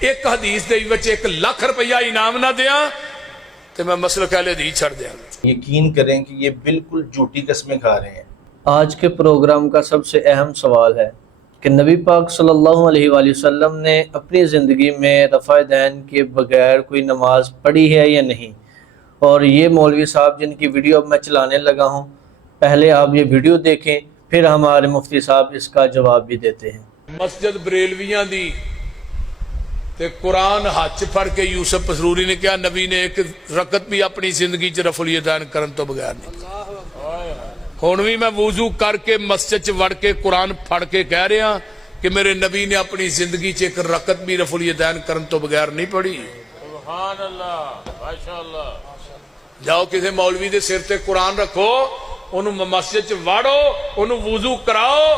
ایک حدیث دے وچ 1 لاکھ روپیہ انعام نہ دیاں تو میں مسلک اہل حدیث چھڑ دیاں. یقین کریں کہ یہ بالکل جھوٹی قسمیں کھا رہے ہیں. آج کے پروگرام کا سب سے اہم سوال ہے کہ نبی پاک صلی اللہ علیہ وآلہ وسلم نے اپنی زندگی میں رفع دین کے بغیر کوئی نماز پڑھی ہے یا نہیں. اور یہ مولوی صاحب جن کی ویڈیو اب میں چلانے لگا ہوں، پہلے آپ یہ ویڈیو دیکھیں، پھر ہمارے مفتی صاحب اس کا جواب بھی دیتے ہیں. مسجد بریلویاں دی تے قرآن ہاتھ پھڑ کے یوسف پسروری نے کہا نبی نے ایک رکعت بھی اپنی زندگی چ رفع الیدین کرن تو بغیر نہیں. ہن بھی میں وضو کر کے مسجد چ وڑ کے قرآن پھڑ کے کہہ رہا کہ میرے نبی نے اپنی زندگی چ ایک رکعت بھی رفع الیدین کرن تو بغیر نہیں پڑھی. سبحان اللہ، ماشاءاللہ. جاؤ کسی مولوی دے سر تے قرآن رکھو، انہوں مسجد چ واڑو، انہوں وضو کراؤ.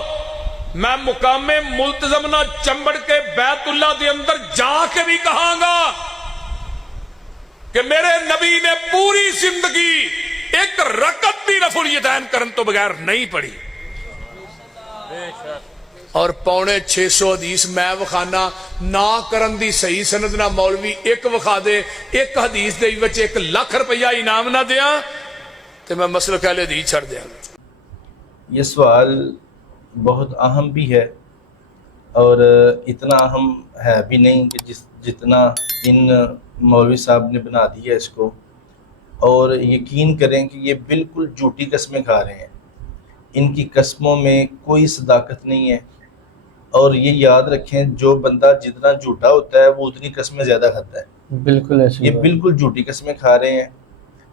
میں مقام ملتزم نہ چمبڑ کے بیت اللہ دے اندر جا کے بھی کہاں گا کہ میرے نبی نے پوری زندگی ایک رکعت بھی رفع الیدین کرن تو بغیر نہیں پڑھی. اور 650 حدیث میں وخانا نہ کرن دی صحیح سند نہ مولوی ایک وخا دے، ایک حدیث دے وچ 1 لاکھ روپیہ انعام نہ دیاں تو میں مسلک اہل حدیث چھڑ دیاں. یہ سوال بہت اہم بھی ہے اور اتنا اہم ہے بھی نہیں کہ جتنا ان مولوی صاحب نے بنا دیا اس کو. اور یقین کریں کہ یہ بالکل جھوٹی قسمیں کھا رہے ہیں. ان کی قسموں میں کوئی صداقت نہیں ہے. اور یہ یاد رکھیں جو بندہ جتنا جھوٹا ہوتا ہے وہ اتنی قسمیں زیادہ کھاتا ہے. بالکل ایسے یہ بالکل جھوٹی قسمیں کھا رہے ہیں.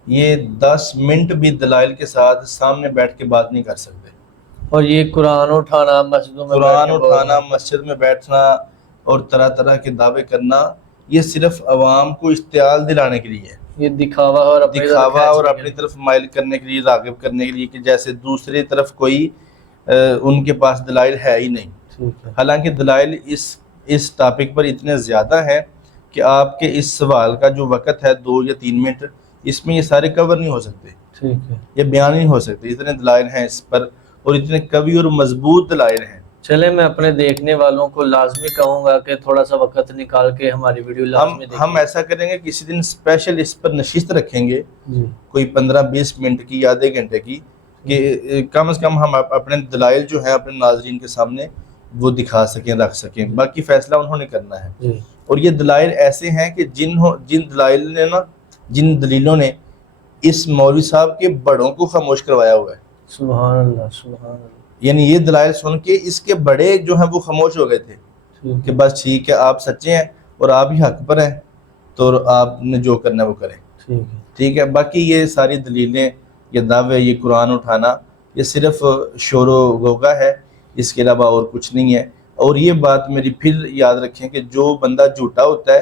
یہ 10 منٹ بھی دلائل کے ساتھ سامنے بیٹھ کے بات نہیں کر سکتے. اور یہ قرآن اٹھانا مسجدوں میں قرآن اٹھانا، مسجد میں بیٹھنا اور طرح طرح کے دعوے کرنا، یہ صرف عوام کو اشتعال دلانے کے لیے ہے. یہ دکھاوا اور اپنی طرف مائل کرنے کے لیے، راغب کرنے کے لیے کہ جیسے دوسری طرف کوئی ان کے پاس دلائل ہے ہی نہیں. حالانکہ دلائل اس ٹاپک پر اتنے زیادہ ہیں کہ آپ کے اس سوال کا جو وقت ہے 2 یا 3 منٹ، اس میں یہ سارے کور نہیں ہو سکتے، یہ بیان نہیں ہو سکتے. اتنے دلائل ہیں اس پر اور اتنے قوی اور مضبوط دلائل ہیں. چلے میں اپنے دیکھنے والوں کو لازمی کہوں گا کہ تھوڑا سا وقت نکال کے ہماری ویڈیو لازمی دیکھیں. ہم ایسا کریں گے کسی دن اسپیشل اس پر نشست رکھیں گے، کوئی 15-20 منٹ کی یا آدھے گھنٹے کی، کہ کم از کم ہم اپنے دلائل جو ہیں اپنے ناظرین کے سامنے وہ دکھا سکیں، رکھ سکیں. باقی فیصلہ انہوں نے کرنا ہے. اور یہ دلائل ایسے ہیں کہ جن دلیلوں نے اس مولوی صاحب کے بڑوں کو خاموش کروایا ہوا ہے. سبحان اللہ، سبحان اللہ. یعنی یہ دلائل سن کے اس کے بڑے جو ہیں وہ خاموش ہو گئے تھے کہ بس ٹھیک ہے، آپ سچے ہیں اور آپ ہی حق پر ہیں، تو آپ نے جو کرنا ہے وہ کریں. ٹھیک ہے. باقی یہ ساری دلیلیں، یہ دعوے، یہ قرآن اٹھانا، یہ صرف شور و غوغا ہے، اس کے علاوہ اور کچھ نہیں ہے. اور یہ بات میری پھر یاد رکھیں کہ جو بندہ جھوٹا ہوتا ہے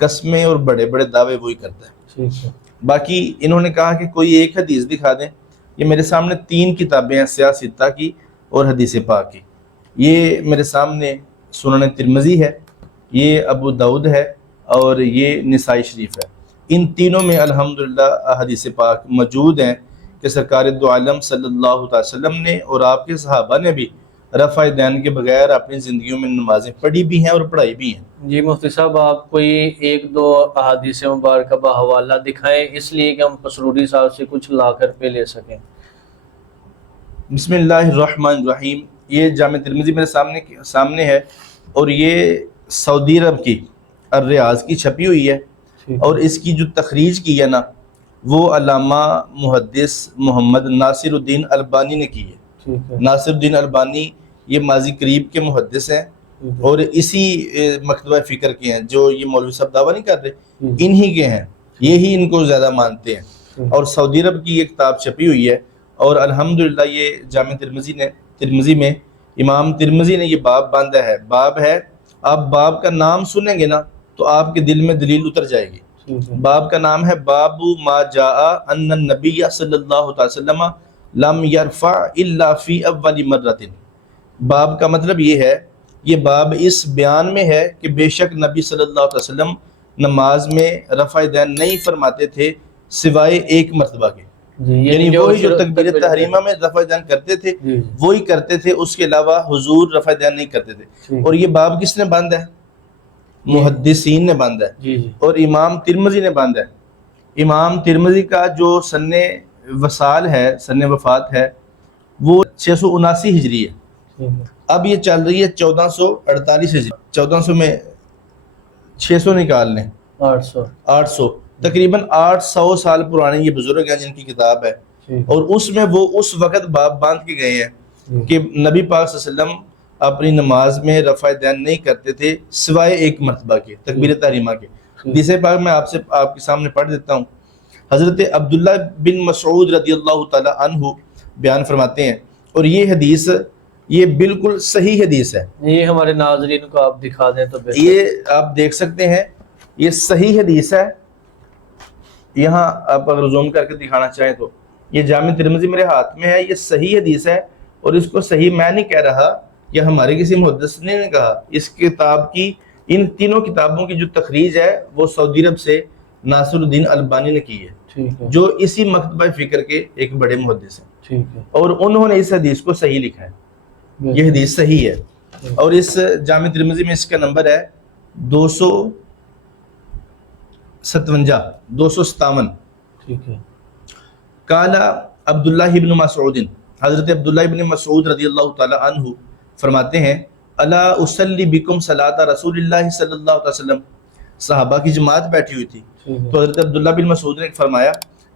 قسمیں اور بڑے بڑے دعوے وہی کرتا ہے. باقی انہوں نے کہا کہ کوئی ایک حدیث دکھا دیں. یہ میرے سامنے 3 کتابیں ہیں، سیاستہ کی اور حدیث پاک کی. یہ میرے سامنے سنن ترمذی ہے، یہ ابو داؤد ہے اور یہ نسائی شریف ہے. ان تینوں میں الحمدللہ حدیث پاک موجود ہیں کہ سرکار دو عالم صلی اللہ علیہ وسلم نے اور آپ کے صحابہ نے بھی رفع دین کے بغیر اپنی زندگیوں میں نمازیں پڑھی بھی ہیں اور پڑھائی بھی ہیں. جی مفتی صاحب، آپ کوئی 1-2 احادیث مبارکہ بحوالہ دکھائیں، اس لیے کہ ہم پسروری صاحب سے کچھ لا کر پہ لے سکیں. بسم اللہ الرحمن الرحیم. یہ جامع ترمذی میرے سامنے ہے اور یہ سعودی عرب کی الریاض کی چھپی ہوئی ہے. اور اس کی جو تخریج کی ہے نا وہ علامہ محدث محمد ناصر الدین البانی نے کی ہے. ناصر الدین البانی یہ ماضی قریب کے محدث ہیں اور اسی مکتبہ فکر کے ہیں. جو یہ مولوی صاحب دعویٰ نہیں کر رہے، انہی کے ہیں، یہی ان کو زیادہ مانتے ہیں. اور سعودی عرب کی یہ کتاب چھپی ہوئی ہے. اور الحمدللہ یہ جامع ترمذی میں امام ترمذی نے یہ باب باندھا ہے. باب ہے، آپ باب کا نام سنیں گے نا تو آپ کے دل میں دلیل اتر جائے گی. باب کا نام ہے باب ما جاء ان النبی صلی اللہ علیہ وسلم لم یرفع الا فی اول مرۃ. باب کا مطلب یہ ہے، یہ باب اس بیان میں ہے کہ بے شک نبی صلی اللہ علیہ وسلم نماز میں رفع دین نہیں فرماتے تھے سوائے ایک مرتبہ کے. یعنی وہی جو تکبیر تحریمہ میں رفع دین کرتے تھے وہی کرتے تھے، اس کے علاوہ حضور رفع دین نہیں کرتے تھے. اور یہ باب کس نے باندھا ہے؟ محدثین نے باندھا ہے جی جی اور امام ترمذی نے باندھا ہے۔ امام ترمذی کا جو سن وصال ہے، سن وفات ہے، وہ 679 ہجری ہے۔ ٹھیک ہے اب یہ چل رہی ہے 1448 ہجری۔ 1400 میں 600 نکال لیں، 800 800، تقریباً 800 سال پرانے یہ بزرگ ہیں جن کی کتاب ہے، ٹھیک اور اس میں وہ اس وقت باب باندھ کے گئے ہیں کہ نبی پاک صلی اللہ علیہ وسلم اپنی نماز میں رفع دین نہیں کرتے تھے سوائے ایک مرتبہ کے، تکبیر تحریمہ کے۔ حدیث پاک میں آپ کے سامنے پڑھ دیتا ہوں۔ حضرت عبداللہ بن مسعود رضی اللہ تعالی عنہ بیان فرماتے ہیں، اور یہ حدیث یہ بالکل صحیح حدیث ہے۔ یہ ہمارے ناظرین کو آپ دکھا دیں تو بہتر۔ یہ آپ دیکھ سکتے ہیں، یہ صحیح حدیث ہے۔ یہاں آپ اگر زوم کر کے دکھانا چاہیں تو یہ جامع ترمذی میرے ہاتھ میں ہے، یہ صحیح حدیث ہے، اور اس کو صحیح میں نہیں کہہ رہا، یہ ہمارے کسی محدث نے نہیں کہا۔ اس کتاب کی، ان تینوں کتابوں کی جو تخریج ہے وہ سعودی عرب سے ناصر الدین البانی نے کی ہے، ٹھیک ہے جو اسی مکتبہ فکر کے ایک بڑے محدث ہیں، ٹھیک ہے اور انہوں نے اس حدیث کو صحیح لکھا ہے۔ یہ حدیث صحیح ہے، اور اس جامع ترمذی میں اس کا نمبر ہے 257۔ ٹھیک ہے قال عبداللہ ابن مسعود، حضرت عبداللہ ابن مسعود رضی اللہ تعالی عنہ فرماتے ہیں، الا اصلی بکم صلاۃ رسول اللہ صلی اللہ علیہ وسلم۔ صحابہ کی جماعت بیٹھی ہوئی تھی، تو حضرت عبداللہ بن مسعود نے فرمایا،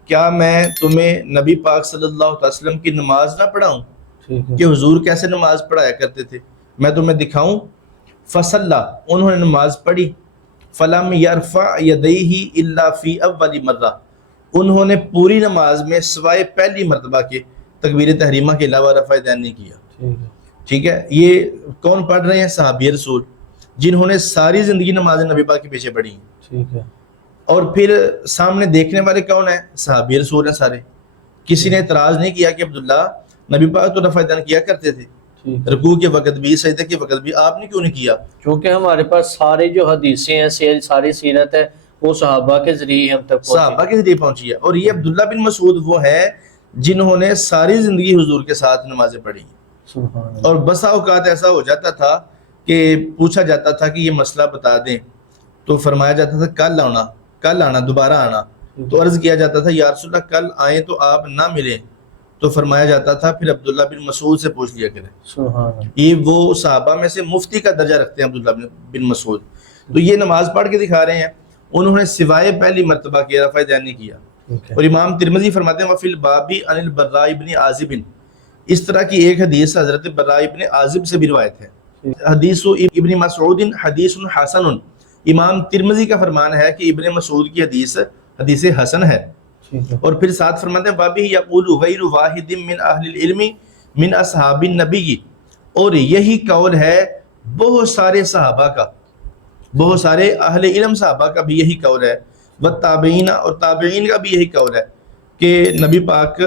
کیا میں تمہیں نبی پاک صلی اللہ علیہ وسلم کی نماز نہ پڑھاؤں کہ حضور کیسے نماز پڑھایا کرتے تھے، میں تمہیں دکھاؤں؟ فصلی، انہوں نے نماز پڑھی، فلم یرفع یدیہ الا فی اول مرہ، انہوں نے پوری نماز میں سوائے پہلی مرتبہ کے تکبیر تحریمہ کے علاوہ رفع دین نہیں کیا۔ ٹھیک ہے، یہ کون پڑھ رہے ہیں؟ صحابی رسول، جنہوں نے ساری زندگی نماز نبی پاک کے پیچھے پڑھی ہیں۔ ٹھیک ہے اور پھر سامنے دیکھنے والے کون ہیں؟ صحابی رسول ہیں سارے۔ کسی نے اعتراض نہیں کیا کہ عبداللہ نبی پاک تو رفع دین کیا کرتے تھے، رکوع کے وقت بھی، سجدے کے وقت بھی، آپ نے کیوں نہیں کیا؟ کیونکہ ہمارے پاس ساری جو حدیثیں ہیں، ساری سیرت ہے، وہ صحابہ کے ذریعے ہم تک صحابہ کے ذریعے پہنچی ہے۔ اور یہ عبداللہ بن مسعود وہ ہیں جنہوں نے ساری زندگی حضور کے ساتھ نمازیں پڑھی، سبحان اللہ۔ اور بسا اوقات ایسا ہو جاتا تھا کہ پوچھا جاتا تھا کہ یہ مسئلہ بتا دیں، تو فرمایا جاتا تھا کل آنا، دوبارہ آنا۔ تو عرض کیا جاتا تھا یا رسول اللہ کل آئیں تو آپ نہ ملیں، تو فرمایا جاتا تھا پھر عبداللہ بن مسعود سے پوچھ لیا کریں۔ سبحان اللہ۔ یہ وہ صحابہ میں سے مفتی کا درجہ رکھتے ہیں عبداللہ بن مسعود، تو یہ نماز پڑھ کے دکھا رہے ہیں، انہوں نے سوائے پہلی مرتبہ کے رفع دین نہیں کیا۔ اور امام ترمذی فرماتے ہیں وفی الباب عن البراء بن عازب، اس طرح کی ایک حدیث حضرت براء ابن عازب سے بھی روایت ہے۔ حدیث ابن مسعود حدیث حسن، امام ترمذی کا فرمان ہے کہ ابن مسعود کی حدیث حسن ہے۔ اور پھر ساتھ فرماتے ہیں وابی یقول غیر واحد من اہل العلم من اصحاب النبی، اور یہی قول ہے بہت سارے صحابہ کا، بہت سارے اہل علم صحابہ کا بھی یہی قول ہے، والتابعین، اور تابعین کا بھی یہی قول ہے کہ نبی پاک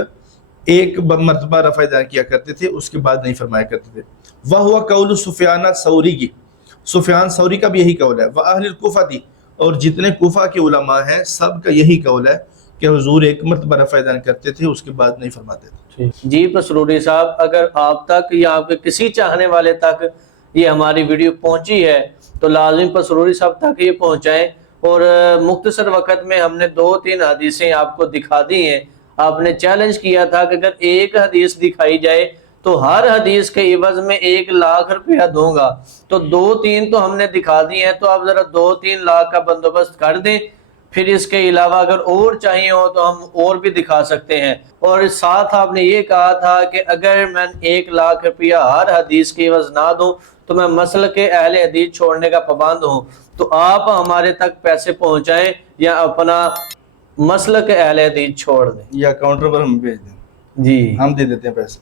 ایک مرتبہ رفع دین کیا کرتے تھے، اس کے بعد نہیں فرمایا کرتے تھے۔ وَهُوَ قول سفیان ثوری کی، سفیان ثوری کا بھی یہی قول ہے، وَأَهْلِ الْكُوفَةِ، اور جتنے کوفہ کے علماء ہیں سب کا یہی قول ہے کہ حضور ایک مرتبہ رفع دین کرتے تھے، اس کے بعد نہیں فرماتے تھے۔ جی پسروری صاحب، اگر آپ تک یا آپ کے کسی چاہنے والے تک یہ ہماری ویڈیو پہنچی ہے تو لازم پسروری صاحب تک یہ پہنچائیں، اور مختصر وقت میں ہم نے 2-3 حدیثیں آپ کو دکھا دی ہیں۔ آپ نے چیلنج کیا تھا کہ اگر ایک حدیث دکھائی جائے تو ہر حدیث کے عوض میں 1 لاکھ روپیہ دوں گا، تو 2-3 تو ہم نے دکھا دی ہیں، تو آپ ذرا 2-3 لاکھ کا بندوبست کر دیں، پھر اس کے علاوہ اگر اور چاہیے ہو تو ہم اور بھی دکھا سکتے ہیں۔ اور ساتھ آپ نے یہ کہا تھا کہ اگر میں 1 لاکھ روپیہ ہر حدیث کے عوض نہ دوں تو میں مسلک اہل حدیث چھوڑنے کا پابند ہوں، تو آپ ہمارے تک پیسے پہنچائیں یا اپنا مسلک اہل حدیث چھوڑ دیں، یا کاؤنٹر پر ہم بھیج دیں، جی ہم دے دیتے ہیں پیسے۔